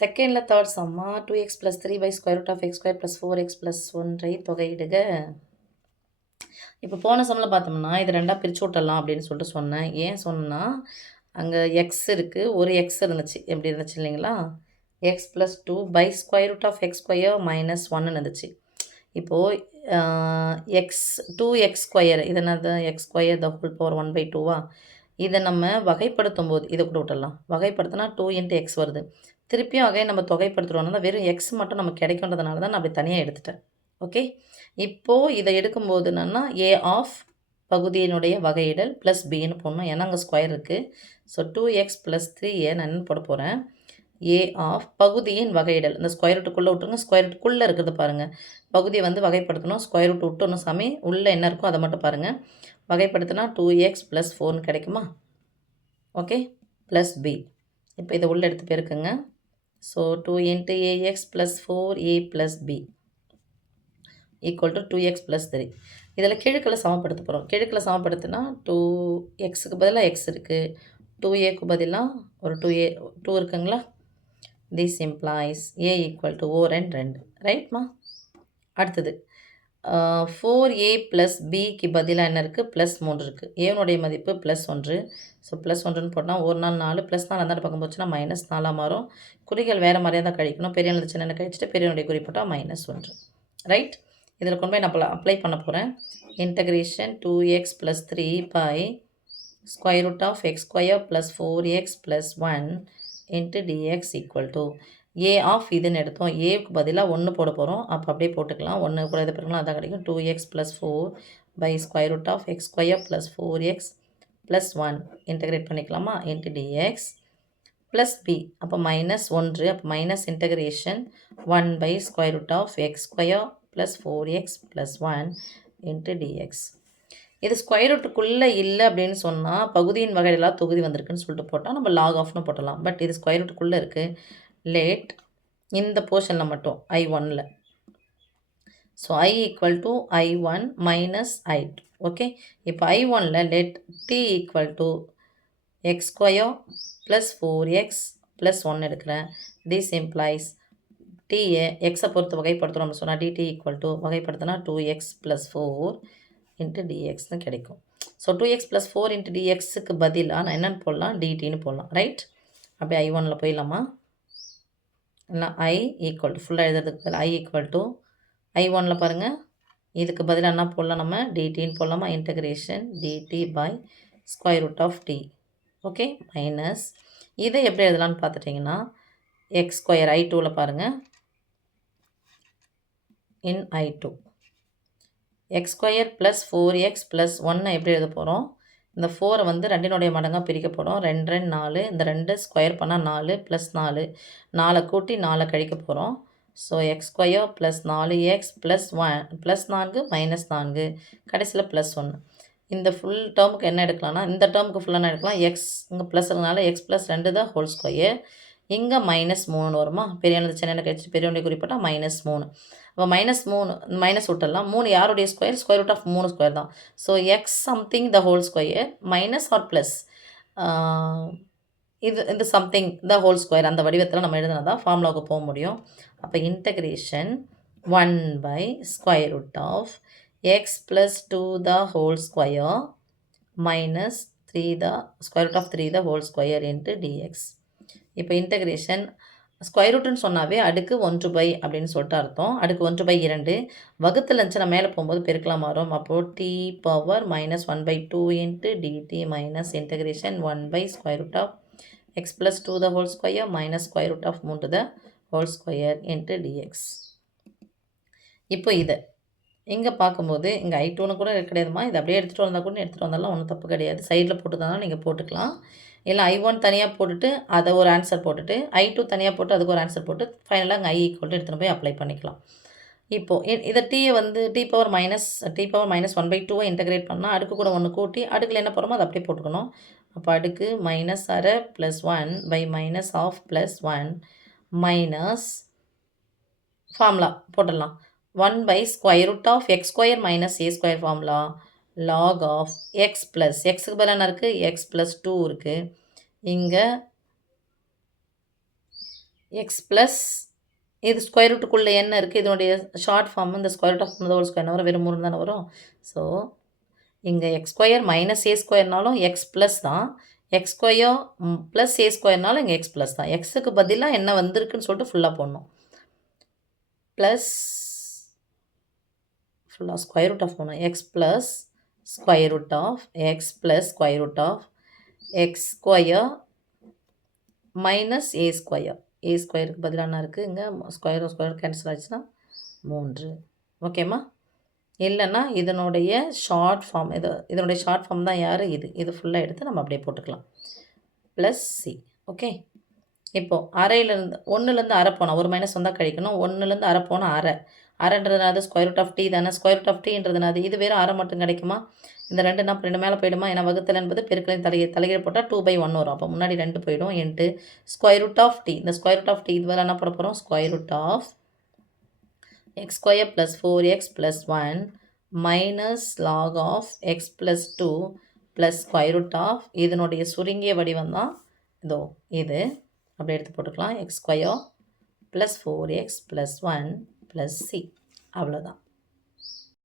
செகண்டில் தேர்ட் சம்மா 2x + 3/√(x² + 4x + 1) தொகையிடுக. இப்போ போன சம்மில் பார்த்தோம்னா இது ரெண்டாக பிரித்து விட்டுடலாம் அப்படின்னு சொல்லிட்டு சொன்னேன். ஏன் சொன்னேன்னா அங்கே எக்ஸ் இருக்குது, ஒரு எக்ஸ் இருந்துச்சு, எப்படி இருந்துச்சு இல்லைங்களா? x + 2/√(x² - 1) இருந்துச்சு. இப்போது எக்ஸ் 2x², இது என்னது x² த ஹோல் பவர் 1/2வா? இதை நம்ம வகைப்படுத்தும் போது இதை கூட விட்டுடலாம். வகைப்படுத்தினா 2 × x வருது. திருப்பியும் வகை நம்ம தொகைப்படுத்துகிறோம்னா வெறும் எக்ஸ் மட்டும் நமக்கு கிடைக்குன்றதுனால தான் நான் அப்படி தனியாக எடுத்துட்டேன். ஓகே, இப்போது இதை எடுக்கும்போது என்னென்னா ஏ ஆஃப் பகுதியினுடைய வகையிடல் ப்ளஸ் பின்னு போடணும். ஏன்னா அங்கே ஸ்கொயர் இருக்குது. ஸோ 2x + 3a நான் என்ன போட போகிறேன், ஏ ஆஃப் பகுதியின் வகையிடல். இந்த ஸ்கொயர் ரூட்டுக்குள்ளே விட்டுருங்க, ஸ்கொயர் ரூட்டுக்குள்ளே இருக்கிறது பாருங்கள். பகுதியை வந்து வகைப்படுத்தணும், ஸ்கொயர் ரூட் விட்டுணும் சாமி, உள்ளே என்ன இருக்கோ அதை மட்டும் பாருங்கள். வகைப்படுத்தினா 2x + 4 கிடைக்குமா? Okay, plus B. இப்போ இதை உள்ளே எடுத்து பெருக்குங்க. So 2 × ax + 4a + b = 2x + 3. இதில் கெழுக்களை சமப்படுத்த போகிறோம். கெழுக்களை சமப்படுத்தினா 2xக்கு பதிலாக x இருக்குது, 2aக்கு பதிலாக ஒரு 2 இருக்குங்களா? This employs a = ஓரன் 2. ரைட்மா? அடுத்தது 4a + bக்கு பதிலாக என்ன இருக்குது, +3 இருக்குது. ஏனுடைய மதிப்பு +1. ஸோ +1ன்னு போட்டால் 1 4 4 +4 அந்த பக்கம் போச்சுன்னா -4 மாறும். குறிகள் வேறு மாதிரியாக தான் கழிக்கணும். பெரிய எழுந்து சின்ன கழிச்சிட்டு பெரியனுடைய குறி போட்டால் -1. ரைட்? இதில் கொண்டு போய் நான் அப்ளை பண்ண போகிறேன். Integration 2x + 3/√(x² + 4x + 1) × dx = A of இதுன்னு எடுத்தோம். ஏக்கு பதிலாக 1 போட போகிறோம். அப்போ அப்படியே போட்டுக்கலாம். 1 கூட இது பிறகுலாம் அதான் கிடைக்கும். 2x + 4/√(x² + 4x + 1) இன்டகிரேட் பண்ணிக்கலாமா? × dx ப்ளஸ் பி. அப்போ -1. அப்போ minus integration 1/√(x² + 4x + 1) × dx. இது ஸ்கொயர் ரூட்டுக்குள்ளே இல்லை அப்படின்னு சொன்னால் பகுதியின் வகையிலாம் தொகுதி வந்திருக்குன்னு சொல்லிட்டு போட்டால் நம்ம லாக் ஆஃப்னு போட்டலாம். பட் இது ஸ்கொயர் ரூட்டுக்குள்ளே இருக்குது. லேட் இந்த போர்ஷனில் மட்டும் I1ல். So I = I1 - I2. Okay, இப்போ I1ல் லெட் t = x² + 4x + 1 எடுக்கிறேன். திஸ் இம்ப்ளாய்ஸ் t-ஐ எக்ஸை பொறுத்து வகைப்படுத்துகிறோம்னு சொன்னால் dt = வகைப்படுத்தினா 2x + 4 × dxன்னு கிடைக்கும். ஸோ 2x + 4 × dxக்கு பதிலாக நான் என்னென்னு போடலாம், dtன்னு போடலாம். ரைட்? அப்படியே I1ல் போயிடலாமா? இல்லை I = ஃபுல்லாக எழுதுறதுக்கு பதில் I = I1ல் பாருங்கள். இதுக்கு பதிலாக என்ன போடலாம், நம்ம dtன்னு போடலாமா? Integration dt/√t. ஓகே, மைனஸ் இதை எப்படி எழுதலான்னு பார்த்துட்டிங்கன்னா x² I2ல் பாருங்கள். இன் I2 x² + 4x + 1 எப்படி எழுத போகிறோம்? இந்த 4 வந்து 2னுடைய மடங்காக பிரிக்க போகிறோம். 2 2 4. இந்த 2 ஸ்கொயர் பண்ணால் 4 + 4. 4 கூட்டி 4 கழிக்க போகிறோம். ஸோ x² + 4x + 1 +4 -4 கடைசியில் +1. இந்த ஃபுல் டேர்முக்கு என்ன எடுக்கலாம்னா இந்த டேர்முக்கு ஃபுல்லாக என்ன எடுக்கலாம், x இங்கே ப்ளஸ் இருக்கனால x + 2 த ஹோல் ஸ்கொயர். இங்கே -3 வருமா? பெரிய எழுந்து சின்ன கழிச்சிட்டு பெரியவனுடைய குறிப்பிட்டால் -3. அப்போ -3 மைனஸ் விட்டுடலாம். 3 யாருடைய ஸ்கொயர்? √3² தான். So x something the whole square minus r plus இது சம்திங் த ஹோல் ஸ்கொயர் அந்த வடிவத்தில் நம்ம எழுதினா தான் ஃபார்முலாவுக்கு போக முடியும். அப்போ integration 1/√(x + 2 the whole square minus 3 the whole square × dx. இப்போ இன்டகிரேஷன் ஸ்கொயர் ரூட்டுன்னு சொன்னாவே அடுக்கு 1/, அப்படின்னு சொல்லிட்டு அர்த்தம். அடுக்கு 1/2 வகுத்தில் இருந்துச்சுன்னா மேலே போகும்போது பெருக்கலாம் மாறும். அப்போது t power -1/2 × dt minus integration 1/√(x + 2 the whole square minus √3 the whole square × dx. இப்போ இதை இங்கே பார்க்கும்போது இங்கே I2ன்னு கூட கிடையாதுமா. இது அப்படியே எடுத்துகிட்டு வந்தால் கூட எடுத்துகிட்டு வந்தாலும் ஒன்றும் தப்பு கிடையாது. சைடில் போட்டு தானே நீங்கள் போட்டுக்கலாம். இல்லை I1 தனியாக போட்டுட்டு அதை ஒரு ஆன்சர் போட்டுட்டு I2 தனியாக போட்டு அதுக்கு ஒரு ஆன்சர் போட்டு ஃபைனலாக அங்கே I = எடுத்துகிட்டு போய் அப்ளை பண்ணிக்கலாம். இப்போது இதை டீயை வந்து t பவர் -1/2 இன்டகிரேட் பண்ணால் அடுக்கு கூட 1 கூட்டி அடுக்கில் என்ன போகிறோமோ அதை அப்படியே போட்டுக்கணும். அப்போ அடுக்கு -1/2 + 1/-1 + 1 மைனஸ் ஃபார்முலா போட்டுடலாம். 1/√(x² - a² formula log of x plus எக்ஸுக்கு பதிலாக என்ன இருக்குது, x + 2 இருக்குது. இங்கே எக்ஸ் ப்ளஸ் இது ஸ்கொயர் ரூட்டுக்குள்ளே என்ன இருக்குது, இதனுடைய ஷார்ட் ஃபார்ம் இந்த square root of whole square வரும், வெறும் 3 தானே வரும். ஸோ இங்கே எக்ஸ் ஸ்கொயர் மைனஸ் ஏ ஸ்கொயர்னாலும் எக்ஸ் ப்ளஸ் தான், எக்ஸ் ஸ்கொயர் ப்ளஸ் ஏ ஸ்கொயர்னாலும் இங்கே எக்ஸ் ப்ளஸ் தான். எக்ஸுக்கு பதிலாக என்ன வந்திருக்குன்னு சொல்லிட்டு ஃபுல்லாக போடணும். ப்ளஸ் ஃபுல்லாக ஸ்கொயர் ரூட் ஆஃப் போடணும். X plus square root of x plus square root of x square minus a square. A ஸ்கொயருக்கு பதிலாக என்ன இருக்குது, இங்கே ஸ்கொயர் ஸ்கொயர் கேன்சல் ஆச்சுன்னா 3. ஓகேம்மா. இல்லைன்னா இதனுடைய ஷார்ட் ஃபார்ம் இதனுடைய ஷார்ட் ஃபார்ம் தான் யார், இது ஃபுல்லாக எடுத்து நம்ம அப்படியே போட்டுக்கலாம். Plus C. ஓகே. இப்போது அரையிலேருந்து 1லேருந்து அரை போனால் ஒரு மைனஸ் வந்தால் கழிக்கணும். 1லேருந்து அரை போனால் அரை. அரைன்றதுனால ஸ்கொயர் ரூட் ஆஃப் டி தானே. ஸ்கொயர் ரூட் ஆஃப் டீன்றதுனால இது வெறும் அரை மட்டும் கிடைக்குமா. இந்த 2 என்ன 2 மேலே போயிடுமா. ஏன்னா வகுத்தல் என்பது பெருக்கலின் தலைகீழ் போட்டால் 2/1 வரும். அப்போ முன்னாடி 2 போயிடும். Into square root of t. இந்த ஸ்கொயர் ரூட் ஆஃப் டி இது வேறு என்ன போட போகிறோம், square root of x square plus 4x plus 1 minus log of x plus 2 plus square root of இதனுடைய சுருங்கிய வடிவம் தான் இதோ இது. அப்படி எடுத்து போட்டுக்கலாம். X square plus 4x plus 1 plus C. அவ்வளோதான்.